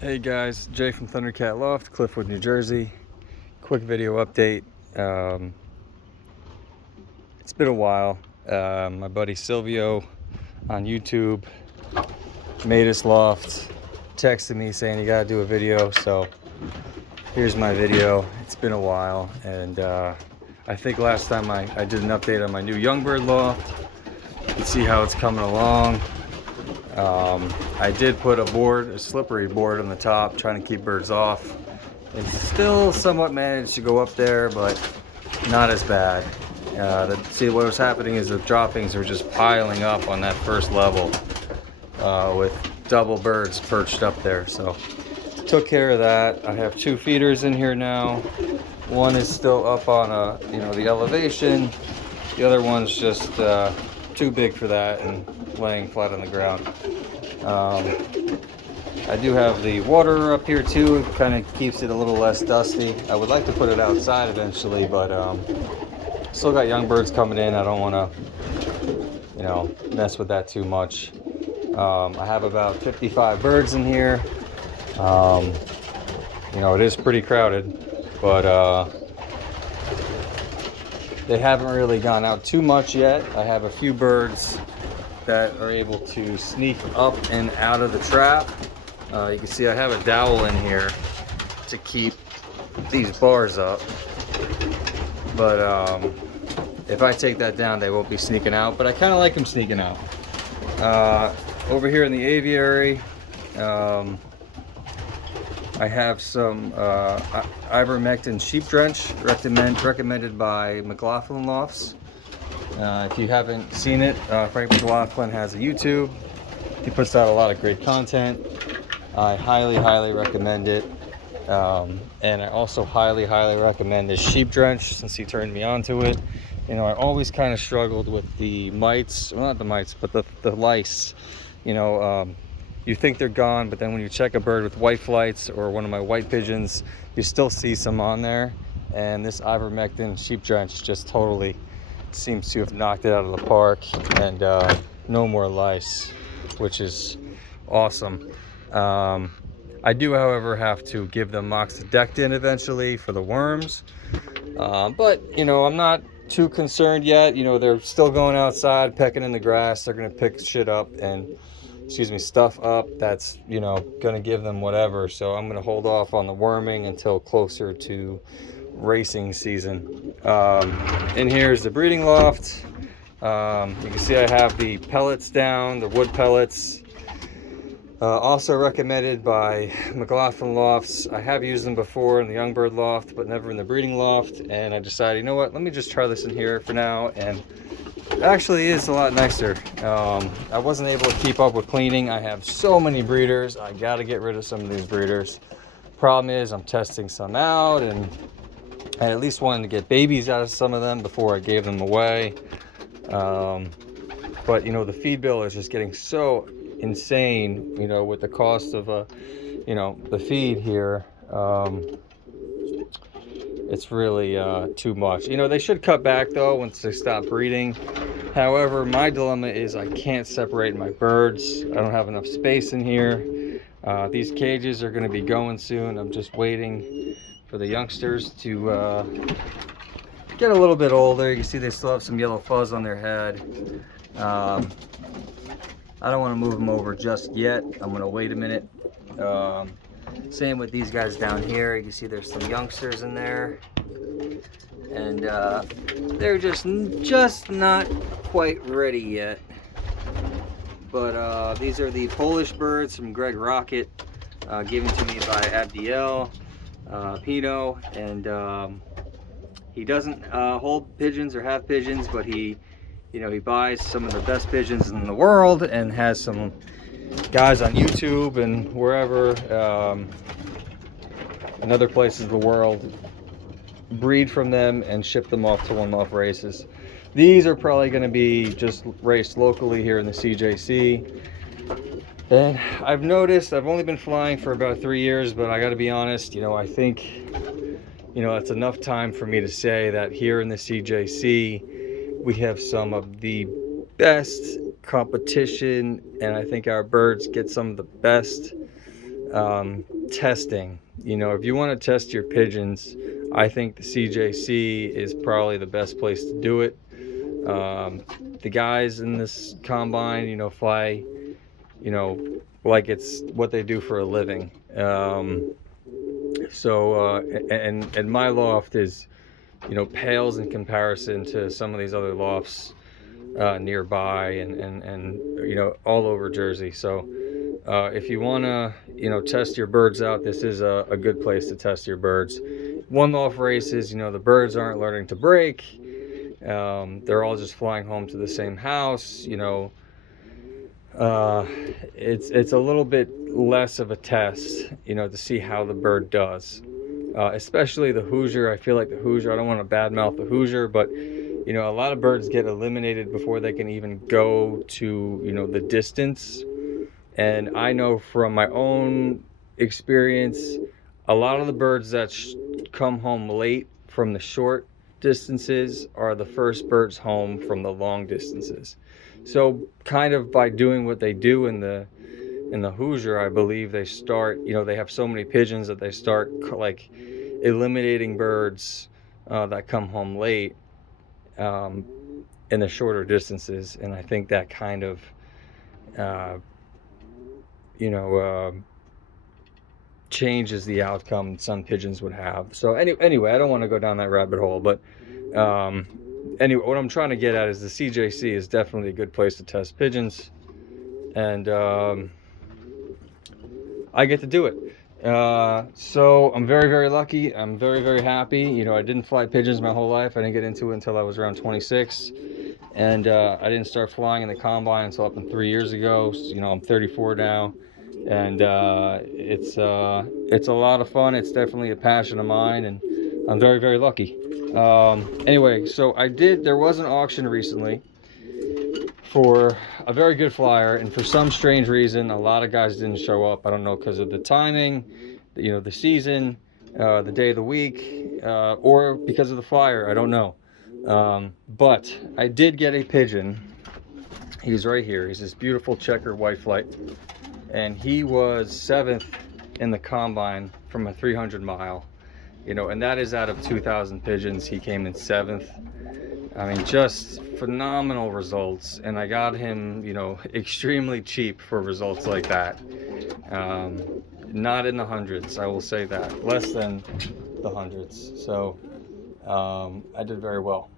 Hey guys, Jay from Thundercat Loft, Cliffwood, New Jersey. Quick video update. It's been a while. My buddy Silvio on YouTube made his loft, texted me saying you gotta do a video, so here's my video. It's been a while, and I think last time I did an update on my new Youngbird loft. You can see how it's coming along. I did put a slippery board on the top, trying to keep birds off. It's still somewhat managed to go up there, but not as bad. See, what was happening is the droppings were just piling up on that first level with double birds perched up there. So took care of that. I have 2 feeders in here now. One is still up on the elevation. The other one's just too big for that and laying flat on the ground. I do have the water up here too. It kind of keeps it a little less dusty. I would like to put it outside eventually, but still got young birds coming in. I don't want to, mess with that too much. I have about 55 birds in here. It is pretty crowded, but they haven't really gone out too much yet. I have a few birds that are able to sneak up and out of the trap. You can see I have a dowel in here to keep these bars up, but if I take that down, they won't be sneaking out, but I kind of like them sneaking out. Over here in the aviary, I have some ivermectin sheep drench recommended by McLaughlin Lofts. If you haven't seen it, Frank McLaughlin has a YouTube. He puts out a lot of great content. I highly recommend it. And I also highly recommend this sheep drench since he turned me on to it. I always kind of struggled with the mites, well, not the mites, but the lice. You think they're gone, but then when you check a bird with white flights or one of my white pigeons, you still see some on there. And this ivermectin sheep drench just totally seems to have knocked it out of the park, and no more lice, which is awesome. I do, however, have to give them moxidectin eventually for the worms, but I'm not too concerned yet. They're still going outside pecking in the grass. They're gonna pick shit up and stuff up that's gonna give them whatever. So I'm gonna hold off on the worming until closer to racing season. In here is the breeding loft. You can see I have the pellets down, the wood pellets, also recommended by McLaughlin Lofts. I have used them before in the Youngbird loft, but never in the breeding loft, and I decided, you know what, let me just try this in here for now, and it actually is a lot nicer. I wasn't able to keep up with cleaning. I have so many breeders. I got to get rid of some of these breeders. Problem is, I'm testing some out, and I at least wanted to get babies out of some of them before I gave them away. But the feed bill is just getting so insane, with the cost of the feed here. It's really too much. They should cut back though once they stop breeding. However, my dilemma is I can't separate my birds. I don't have enough space in here. These cages are going to be going soon. I'm just waiting for the youngsters to get a little bit older. You can see they still have some yellow fuzz on their head. I don't want to move them over just yet. I'm going to wait a minute. Same with these guys down here. You can see there's some youngsters in there, and they're just not quite ready yet. But these are the Polish birds from Greg Rocket, given to me by Abdiel Pino, and he doesn't hold pigeons or have pigeons, but he buys some of the best pigeons in the world and has some guys on YouTube and wherever in other places of the world breed from them and ship them off to one-off races. These are probably going to be just raced locally here in the CJC. And I've noticed, I've only been flying for about 3 years, but I got to be honest, I think it's enough time for me to say that here in the CJC we have some of the best competition, and I think our birds get some of the best testing. You know, if you want to test your pigeons, I think the CJC is probably the best place to do it. The guys in this combine, you know, fly, you know, like it's what they do for a living. And my loft is, you know, pales in comparison to some of these other lofts nearby and you know, all over Jersey. So if you want to, you know, test your birds out, this is a good place to test your birds. One-off races, you know, the birds aren't learning to break. They're all just flying home to the same house, you know. It's a little bit less of a test, you know, to see how the bird does. Especially the Hoosier. I feel like the Hoosier, I don't want to badmouth the Hoosier, but you know, a lot of birds get eliminated before they can even go to, you know, the distance. And I know from my own experience, a lot of the birds that come home late from the short distances are the first birds home from the long distances. So kind of by doing what they do in the Hoosier, I believe they start, you know, they have so many pigeons that they start like eliminating birds that come home late in the shorter distances. And I think that kind of you know, changes the outcome some pigeons would have. So anyway, I don't want to go down that rabbit hole, but anyway, what I'm trying to get at is the CJC is definitely a good place to test pigeons, and I get to do it. So I'm very, very lucky. I'm very, very happy. You know, I didn't fly pigeons my whole life. I didn't get into it until I was around 26. And I didn't start flying in the combine until up in 3 years ago. So, you know, I'm 34 now. And it's a lot of fun. It's definitely a passion of mine. And I'm very, very lucky. Anyway, so there was an auction recently for a very good flyer, and for some strange reason a lot of guys didn't show up. I don't know, because of the timing, you know, the season, the day of the week, or because of the flyer. I don't know, but I did get a pigeon. He's right here. He's this beautiful checker white flight, and he was 7th in the combine from a 300 mile, you know, and that is out of 2,000 pigeons. He came in 7th. I mean, just phenomenal results, and I got him, you know, extremely cheap for results like that. Not in the hundreds, I will say that, less than the hundreds. So I did very well,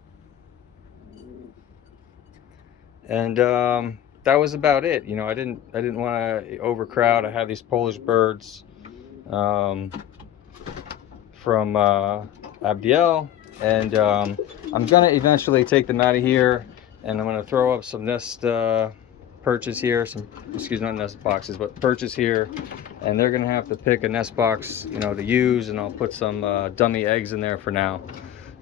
and that was about it. You know, I didn't want to overcrowd. I have these Polish birds from Abdiel. And I'm gonna eventually take them out of here, and I'm gonna throw up some nest perches here, not nest boxes, but perches here, and they're gonna have to pick a nest box, you know, to use, and I'll put some dummy eggs in there for now.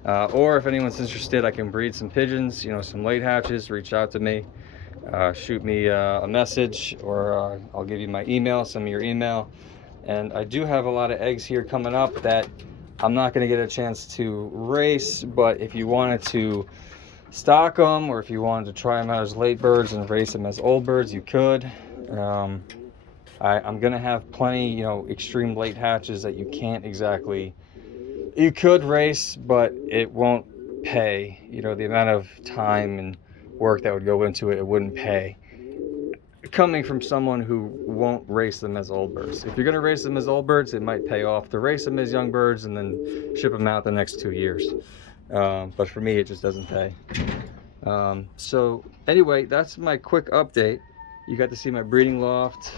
Or if anyone's interested, I can breed some pigeons, you know, some late hatches. Reach out to me, shoot me a message, or I'll give you my email, some of your email. And I do have a lot of eggs here coming up that I'm not going to get a chance to race, but if you wanted to stock them, or if you wanted to try them out as late birds and race them as old birds, you could. I'm going to have plenty, you know, extreme late hatches that you can't exactly, you could race, but it won't pay. You know, the amount of time and work that would go into it, it wouldn't pay. Coming from someone who won't race them as old birds. If you're going to race them as old birds, it might pay off to race them as young birds and then ship them out the next 2 years. But for me, it just doesn't pay. So anyway, that's my quick update. You got to see my breeding loft.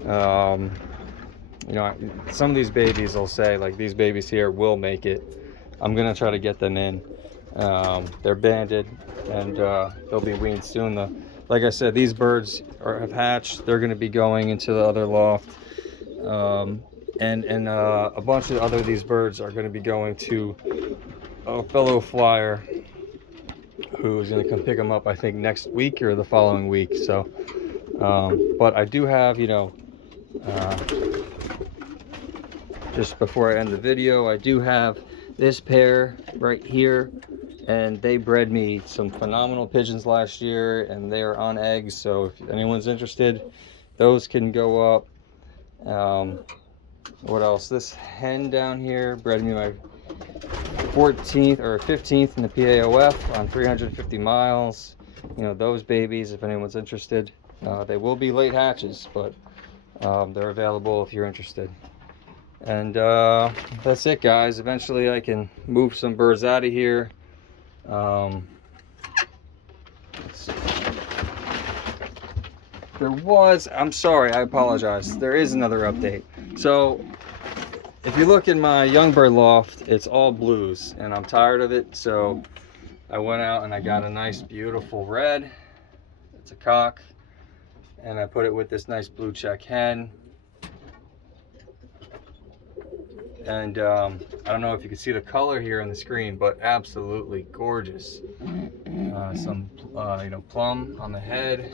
You know, some of these babies will say, like, these babies here will make it. I'm going to try to get them in. They're banded, and they'll be weaned soon. Like I said, these birds have hatched. They're going to be going into the other loft, and a bunch of these birds are going to be going to a fellow flyer who is going to come pick them up, I think, next week or the following week. So, but I do have, you know, just before I end the video, I do have this pair right here. And they bred me some phenomenal pigeons last year, and they are on eggs. So if anyone's interested, those can go up. What else? This hen down here bred me my 14th or 15th in the PAOF on 350 miles. You know, those babies, if anyone's interested, they will be late hatches, but they're available if you're interested. And that's it, guys. Eventually I can move some birds out of here. Let's see. I'm sorry, I apologize. There is another update. So if you look in my young bird loft, it's all blues, and I'm tired of it. So I went out and I got a nice, beautiful red. It's a cock, and I put it with this nice blue check hen. And I don't know if you can see the color here on the screen, but absolutely gorgeous. Some you know, plum on the head.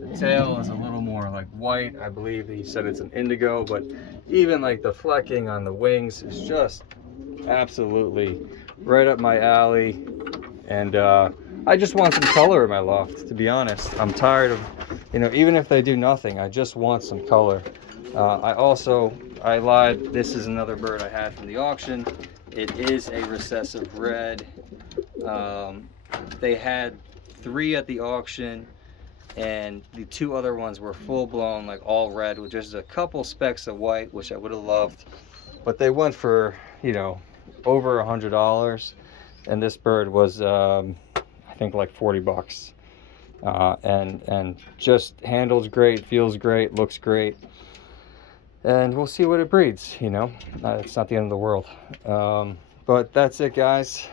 The tail is a little more like white. I believe he said it's an indigo, but even like the flecking on the wings is just absolutely right up my alley. And I just want some color in my loft, to be honest. I'm tired of, you know, even if they do nothing, I just want some color. I lied, this is another bird I had from the auction. It is a recessive red. They had 3 at the auction, and the 2 other ones were full-blown, like all red, with just a couple specks of white, which I would have loved. But they went for, you know, over $100, and this bird was, I think, like 40 bucks. And just handles great, feels great, looks great. And we'll see what it breeds, you know. It's not the end of the world. But that's it, guys.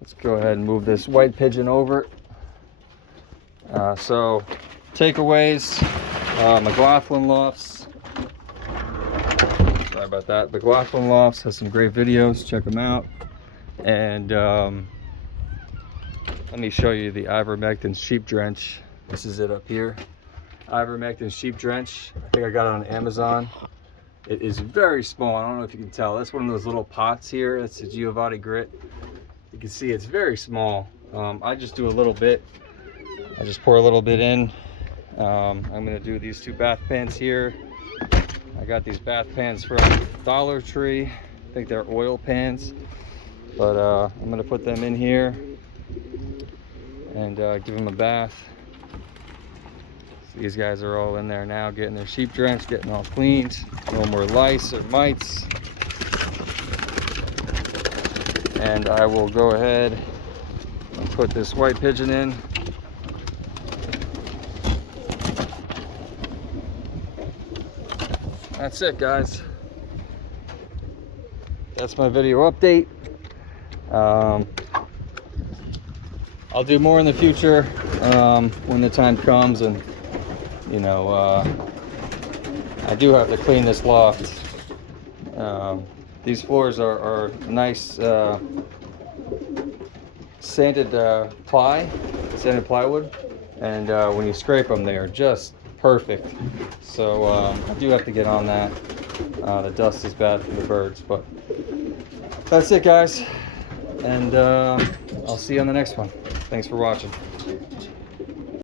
Let's go ahead and move this white pigeon over. So, takeaways, McLaughlin Lofts. Sorry about that. McLaughlin Lofts has some great videos. Check them out. And let me show you the ivermectin sheep drench. This is it up here. Ivermectin sheep drench. I think I got it on Amazon. It is very small. I don't know if you can tell. That's one of those little pots here. That's a Giovanni Grit. You can see it's very small. I just do a little bit. I just pour a little bit in. I'm gonna do these 2 bath pans here. I got these bath pans from Dollar Tree. I think they're oil pans. But I'm gonna put them in here and give them a bath. These guys are all in there now, getting their sheep drenched, getting all cleaned. No more lice or mites. And I will go ahead and put this white pigeon in. That's it, guys. That's my video update. I'll do more in the future when the time comes, and you know, I do have to clean this loft. These floors are nice sanded plywood, and when you scrape them, they are just perfect. So I do have to get on that. The dust is bad for the birds, but that's it, guys, and I'll see you on the next one. Thanks for watching.